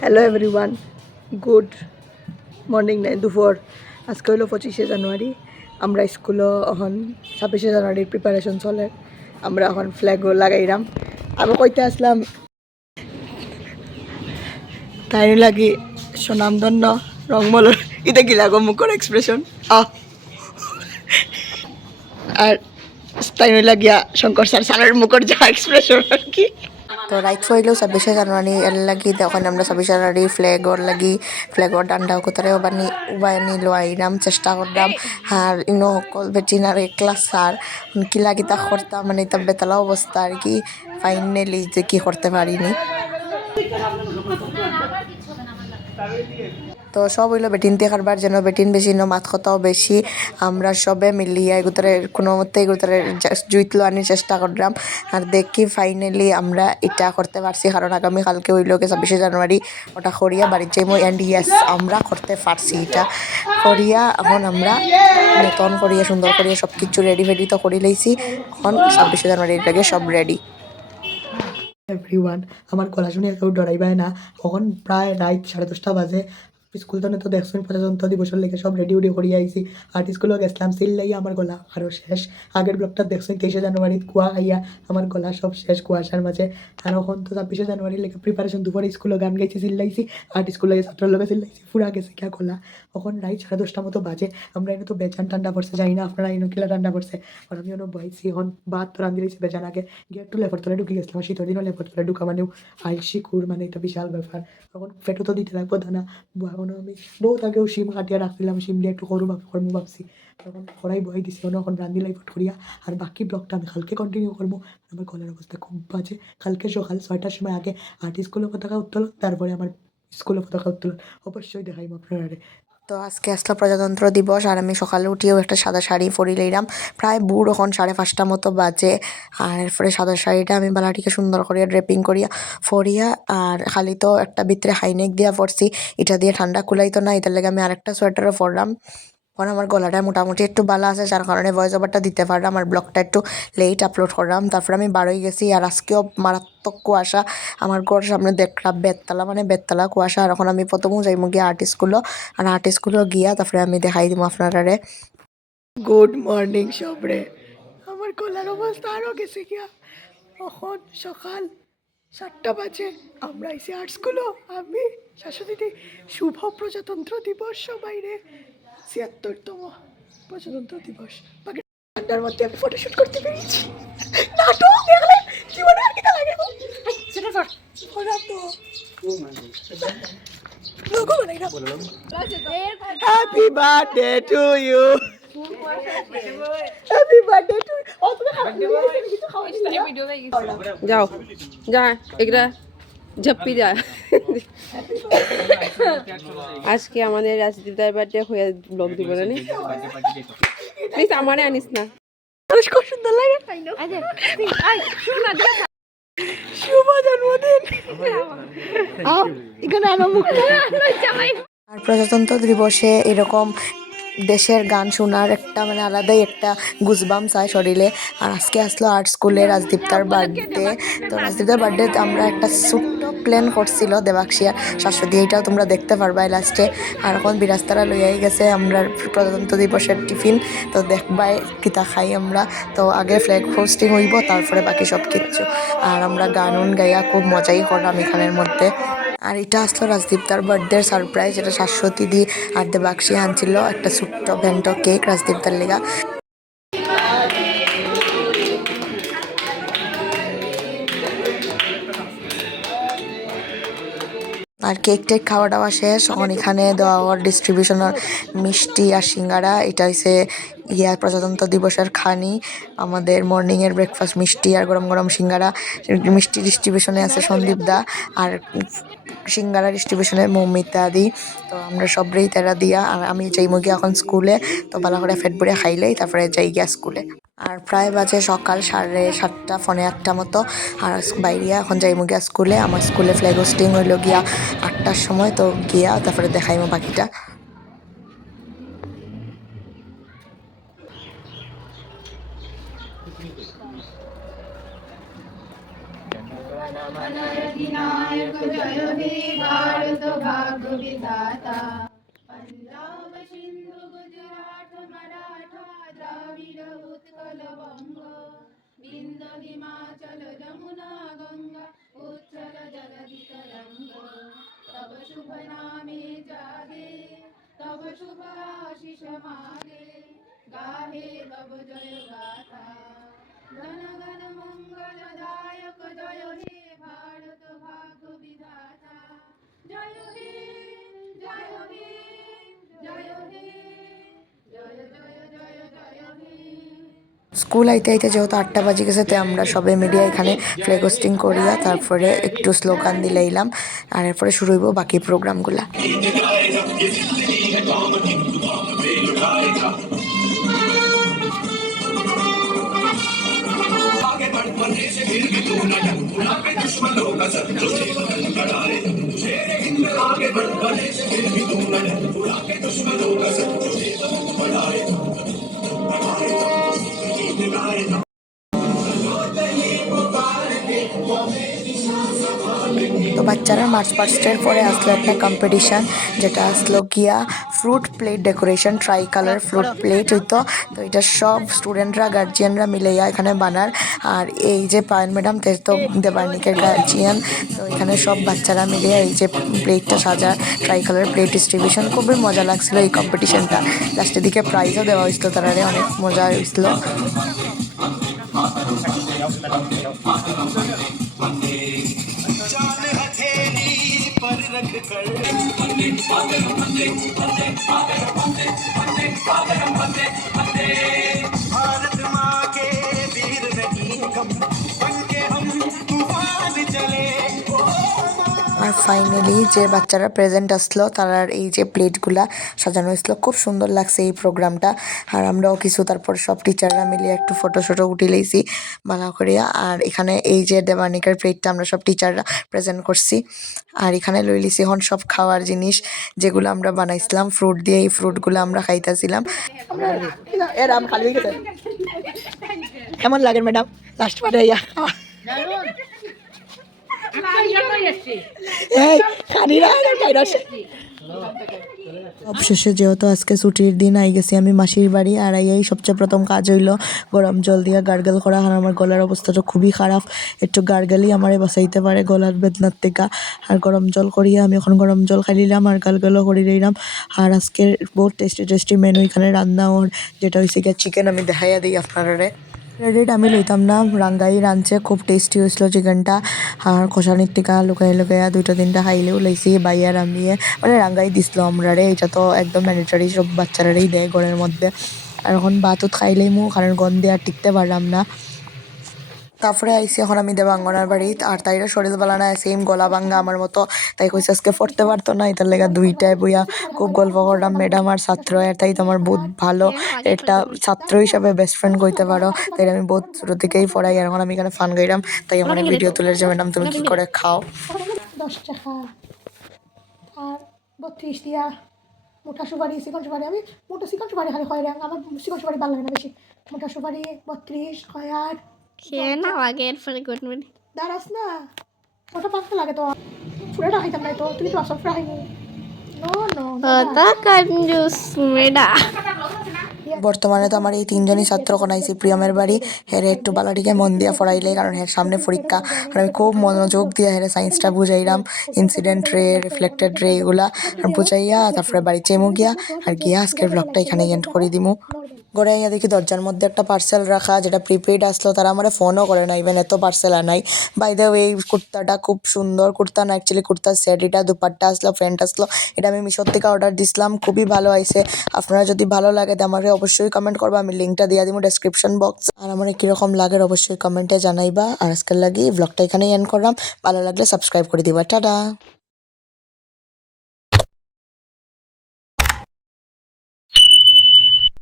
Hello everyone good morning নাই দুপুর আজকে হলো পঁচিশে জানুয়ারি। আমরা স্কুলও এখন ছাব্বিশে জানুয়ারির প্রিপারেশন চলে। আমরা এখন ফ্ল্যাগও লাগাইলাম আমি কইতে আসলাম তাই লাগি সুনামধন্য রংমলর। এটা কি লাগো মুখর এক্সপ্রেশন আর তাই লাগিয়া শঙ্কর স্যার স্যারের মুখর যা এক্সপ্রেশন আর কি। তো রাইট হইলেও ছাব্বিশে জানুয়ারি এর লাগি তখন আমরা ছাব্বিশে জানুয়ারি ফ্ল্যাগর লাগি ফ্ল্যাগর ডান্ডা কোথায় ওবার নি ওবানি উবানি লোয়াইরাম চেষ্টা করতাম আর ইনো সকল ভেটেরিনারি ক্লাস স্যার কিলা কিতা করতাম মানে তা বেতলা অবস্থা আর কি ফাইনালি যে কি করতে পারিনি তো সব হইল বেটিন দিয়ে কারবার যেন বেটিন বেশি ন মাত কথাও বেশি। আমরা সবে মিলিয়া এগুতারে কোনো মতে এগুতারে জুইতলো আনির চেষ্টা করলাম। আর দেখি ফাইনালি আমরা এটা করতে পারছি। কারণ আগামী কালকে হইল কে ছাব্বিশে জানুয়ারি, ওটা করিয়া বাড়ির যাইমো। অ্যান্ড ইয়াস আমরা করতে পারছি এটা। করিয়া এখন আমরা নতুন করিয়া, সুন্দর করিয়া সব কিছু রেডি ফেডি তো করি লইছি। এখন ছাব্বিশে জানুয়ারির আগে সব রেডি এভরিওয়ান আমার গলা শুনে কেউ ডরাইবাই না। এখন প্রায় রাত সাড়ে দশটা বাজে। স্কুল তো তো দেখছেন প্রজাতন্ত্র দিবসের লেগে সব রেডি উডি করিয়া আইছি। আর্ট স্কুলও গেছিলাম সিল লাইয়া আমার গলা। আরও শেষ। আগের ব্লকটা দেখছেন তেইশে জানুয়ারিত কুয়া খাইয়া আমার গলা সব শেষ কুয়াশার মাঝে। আর এখন তো ছাব্বিশে জানুয়ারির লেগে প্রিপারেশন দুপুরে স্কুলে গান গাইছি চিল্লাইছি আর্ট স্কুলে ছাত্রের লগে চিল্লাইছি ফুরা গেছে কিয়া গলা। এখন রাইট সাড়ে দশটা মতো বাজে। আমরা এনে তো বেজান ঠান্ডা পড়ছে, জানি না আপনারা এনে কিলা ঠান্ডা পড়ছে। আর আমি অনেক বইছি এখন বাদ তো রান্ধি রয়েছি বেজান আগে। গিয়ে একটু লেফার তলে ঢুকে গেছিলাম, শীতের দিনও লেফার তলে ঢুকা মানেও আইসি কুর মানে এটা বিশাল ব্যাপার। তখন ফেটো তো দিতে লাগবো, দানা। এখনও আমি বহুত আগেও শিম কাটিয়া রাখছিলাম সিম দিয়ে একটু করু করব ভাবছি। তখন কড়াই বই দিছি এখন রান্ধি লাইফ করিয়া আর বাকি ব্লগটা আমি কালকে কন্টিনিউ করব আমার গলার অবস্থা খুব বাজে। কালকে সকাল ছয়টার সময় আগে আর্ট স্কুলের পতাকা উত্তোলন তারপরে আমার স্কুলের পতাকা উত্তোলন। অবশ্যই দেখাইব আপনারা তো আজকে আসলো প্রজাতন্ত্র দিবস আর আমি সকালে উঠিয়েও একটা সাদা শাড়ি পরি লইলাম প্রায় বুড় এখন সাড়ে পাঁচটা মতো বাজে। আর এরপরে সাদা শাড়িটা আমি বালাটিকে সুন্দর করিয়া ড্রেপিং করিয়া ফরিয়া আর খালি তো একটা ভিতরে হাইনেক দিয়া পরছি। এটা দিয়ে ঠান্ডা কুলাইতো না, এটার লেগে আমি আরেকটা সোয়েটারও পরলাম। কারণ আমার গলাটা মোটামুটি একটু ভালো আছে, যার কারণে ভয়েস ওভারটা দিতে পারলাম। আর ব্লগটা একটু লেট আপলোড করলাম। তারপরে আমি বারোই গেছি আর আজকেও মারাত্মক কুয়াশা। আমার ঘর সামনে দেখলাম বেততলা মানে বেততলা কুয়াশা। আর এখন আমি প্রথমেও যাইমু গিয়ে আর্ট স্কুলও আর আর্ট স্কুলও গিয়া তারপরে আমি দেখাই দিব আপনারারে। গুড মর্নিং সবরে। আমার গলার অবস্থা আরও গেছে গিয়া। এখন সকাল সাতটা বাজে। আমরা এসে আর্ট স্কুলও আমি শাশুড়ি শুভ প্রজাতন্ত্র দিবস সবাই রে ছিয়াত্তরতম প্রজাতন্ত্র দিবস। বাকি ঠান্ডার মধ্যে আমি ফটোশুট করতে পেরেছি। নাটক দেখলে জীবনে আর কিটা লাগে happy birthday to you happy birthday to ও তুমি আজকে আমাদের রাজদীপদার বার্থডে হয়ে ব্লগ দিব না প্লিজ আমারে আনিস না। খুব সুন্দর লাগে। শুভ জন্মদিন। এখানে আনো মুখ আর প্রজাতন্ত্র দিবসে এরকম দেশের গান শোনার একটা মানে আলাদাই একটা গুজবাম চায় শরীরে। আর আজকে আসলো আর্ট স্কুলে রাজদীপ্তার বার্থডে তো রাজদীপ্তার বার্থডে আমরা একটা ছোট্ট প্ল্যান করছিল দেবাক্ষিয়ার শাশ্বতী, এইটাও তোমরা দেখতে পারবা লাস্টে আর এখন বিরাস্তারা লইয়াই গেছে, আমরা প্রজাতন্ত্র দিবসের টিফিন তো দেখবাই কিতা খাই আমরা। তো আগে ফ্ল্যাগ হোস্টিং হইব, তারপরে বাকি সব কিচ্ছু। আর আমরা গান উন গাইয়া খুব মজাই করলাম এখানের মধ্যে। আর এটা আসলো রাজদীপদার বার্থডে সারপ্রাইজ এটা শাশ্বতী দি আর দেবাক্ষী আনছিল একটা ছোট্ট ভেন্ট কেক রাজদীপদার লেগা। আর কেক টেক খাওয়া দাওয়া শেষ এখন এখানে দেওয়া ডিস্ট্রিবিউশনের মিষ্টি আর সিঙ্গারা এটা হচ্ছে ইয়া প্রজাতন্ত্র দিবসের খানি। আমাদের মর্নিংয়ের ব্রেকফাস্ট মিষ্টি আর গরম গরম সিঙ্গারা। মিষ্টি ডিস্ট্রিবিউশনে আছে সন্দীপ দা আর সিঙ্গারা ডিস্ট্রিবিউশনে মৌমিতা দি। তো আমরা সবরেই তারা দিয়া আর আমি যাই মুগি এখন স্কুলে তো ভালো করে ফেট ভরে খাইলেই তারপরে যাই গিয়া স্কুলে আর প্রায় বাজে সকাল সাড়ে সাতটা ফোনে আটটা মতো আর বাইরিয়া এখন যাইমু গিয়া স্কুলে আমার স্কুলে ফ্ল্যাগ হোস্টিং হইল গিয়া আটটার সময় তো গিয়া তারপরে দেখাইমু বাকিটা জয় হে भाग्य विधाता উৎকল বঙ্গ বিন্দ হিমাচল যমুনা গঙ্গা উচ্ছল জলধি তরঙ্গ তব শুভ নামে জাগে তব শুভ আশিষ মাগে গাহে তব জয় গাথা স্কুল আইতে আইতে যেহেতু আটটা বাজে গেছে তো আমরা সবাই মিডিয়া এখানে ফ্ল্যাগ হোস্টিং করিয়া তারপরে একটু স্লোগান দিলে এলাম, আর এরপরে শুরু হইব বাকি প্রোগ্রামগুলা বাচ্চারা মার্চ পাস্টের পরে আসলো একটা কম্পিটিশন যেটা আসলো গিয়া fruit plate decoration tricolour fruit plate হইতো। তো এটা সব স্টুডেন্টরা গার্জিয়ানরা মিলেইয়া এখানে বানার। আর এই যে পায়েল ম্যাডাম, তে তো দেবার্নিকের গার্জিয়ান তো এখানে সব বাচ্চারা মিলে এই যে প্লেটটা সাজা ট্রাই কালার প্লেট ডিস্ট্রিবিউশন খুবই মজা লাগছিল এই কম্পিটিশনটা লাস্টের দিকে প্রাইজও দেওয়া হয়েছিল তারারে অনেক মজা হয়েছিল கணக்குகள் பந்தே பந்தே பந்தே பந்தே பந்தே பந்தே பந்தே ফাইনালি যে বাচ্চারা প্রেজেন্ট আসলো তারার এই যে প্লেটগুলা সাজানো হয়েছিল খুব সুন্দর লাগছে এই প্রোগ্রামটা। আর আমরাও কিছু তারপর সব টিচাররা মিলে একটু ফটো শটো উঠে লইছি ভালো করিয়া। আর এখানে এই যে দেবানিকার প্লেটটা আমরা সব টিচাররা প্রেজেন্ট করছি। আর এখানে লই লিছি হন সব খাওয়ার জিনিস যেগুলো আমরা বানাইছিলাম ফ্রুট দিয়ে এই ফ্রুটগুলো আমরা খাইতেছিলাম। হয়ে কেমন লাগে ম্যাডাম লাস্ট পার্টে ইয়া অবশেষে যেহেতু আজকে ছুটির দিন, আই গেছি আমি মাসির বাড়ি, আর এই সবচেয়ে প্রথম কাজ হইল গরম জল দিয়ে গার্গেল করা। আর আমার গলার অবস্থাটা খুবই খারাপ। একটু গার্গেলই আমারে বাঁচাইতে পারে গলার বেদনার থেকে। আর গরম জল করিয়া আমি এখন গরম জল খাই নিলাম, আর গালগালও করে নিলাম। আর আজকের বহুত টেস্টি টেস্টি মেনু এখানে রান্না, ওর যেটা হয়েছে গিয়ে চিকেন আমি দেখাইয়া দিই আপনারে ক্রেডিট আমি লইতাম না। রাঙ্গাই রাঁধছে, খুব টেস্টি হয়েছিল চিকেনটা আর খোসানির টিকা লুকাই লুকাইয়া দুইটা তিনটা খাইলেও লাইছি, বাইয়া রান্ধিয়ে মানে রাঙ্গাই দিছিল আমরা রে, এটা তো একদম ম্যান্ডেটারি সব বাচ্চারাই দেয় ঘরের মধ্যে। আর এখন বাতুত খাইলেই মু, কারণ গন্ধে আর টিকতে পারলাম না। তারপরে আইসি, এখন আমি দেবাঙ্গনার বাড়ি আর তাইরা শরীর বেলা না সেম গলা ভাঙ্গা আমার মতো। তাই কইসে আজকে পড়তে পারতো না, এটার লেগে দুইটায় বইয়া খুব গল্প করলাম। ম্যাডাম আর ছাত্র, আর তাই তোমার বহুত ভালো একটা ছাত্র হিসাবে বেস্ট ফ্রেন্ড কইতে পারো। তাই আমি বহুত ছোট থেকেই পড়াই, আর এখন আমি এখানে ফান গাইলাম তাই আমার ভিডিও তুলে যে ম্যাডাম, তুমি কি করে খাও? দশ টাকা। আর বত্রিশ দিয়া মোটা সুপারি সুপারি। আমি মোটা সুপারি খালি আমার সুপারি ভালো লাগে না বেশি। মোটা সুপারি বত্রিশ খেয়ে নাও আগে এরপরে করবেন দাঁড়াস না। ওটা পাকতে লাগে তো। ফুলেটা খাইতাম না তো। তুই তো আসল ফ্রাই নো নো কত কঞ্জুস মেডা বর্তমানে তো আমার এই তিনজনই ছাত্র কোনাইছি প্রিয়মের বাড়ি। হেরে একটু বালাটিকে মন দিয়া পড়াইলে কারণ হের সামনে পরীক্ষা। আর আমি খুব মনোযোগ দিয়ে হেরে সায়েন্সটা বুঝাইলাম। ইনসিডেন্ট রে রিফ্লেক্টেড রে এগুলা। বুঝাইয়া তারপরে বাড়ি চেমু গিয়া আর গিয়া আজকের ব্লগটা এখানে এন্ড করে দিমু। ঘরে আইয়া দেখি দরজার মধ্যে একটা পার্সেল রাখা, যেটা প্রিপেড আসলো। তারা আমার ফোনও করে না ইভেন এত পার্সেল আনাই। বাই দ্য এই কুর্তাটা খুব সুন্দর কুর্তা না অ্যাকচুয়ালি কুর্তার সেট এটা দুপাট্টা আসলো ফ্রেন্ড আসলো। এটা আমি মিশোর থেকে অর্ডার দিছিলাম, খুবই ভালো আইসে আপনারা যদি ভালো লাগে, তো আমাকে অবশ্যই কমেন্ট করবা, আমি লিঙ্কটা দিয়ে দিব ডেসক্রিপশন বক্স আর আমার কীরকম লাগে অবশ্যই কমেন্টে জানাইবা। আর আজকের লাগি ব্লগটা এখানেই এন্ড করলাম। ভালো লাগলে সাবস্ক্রাইব করে দিবা। টাটা!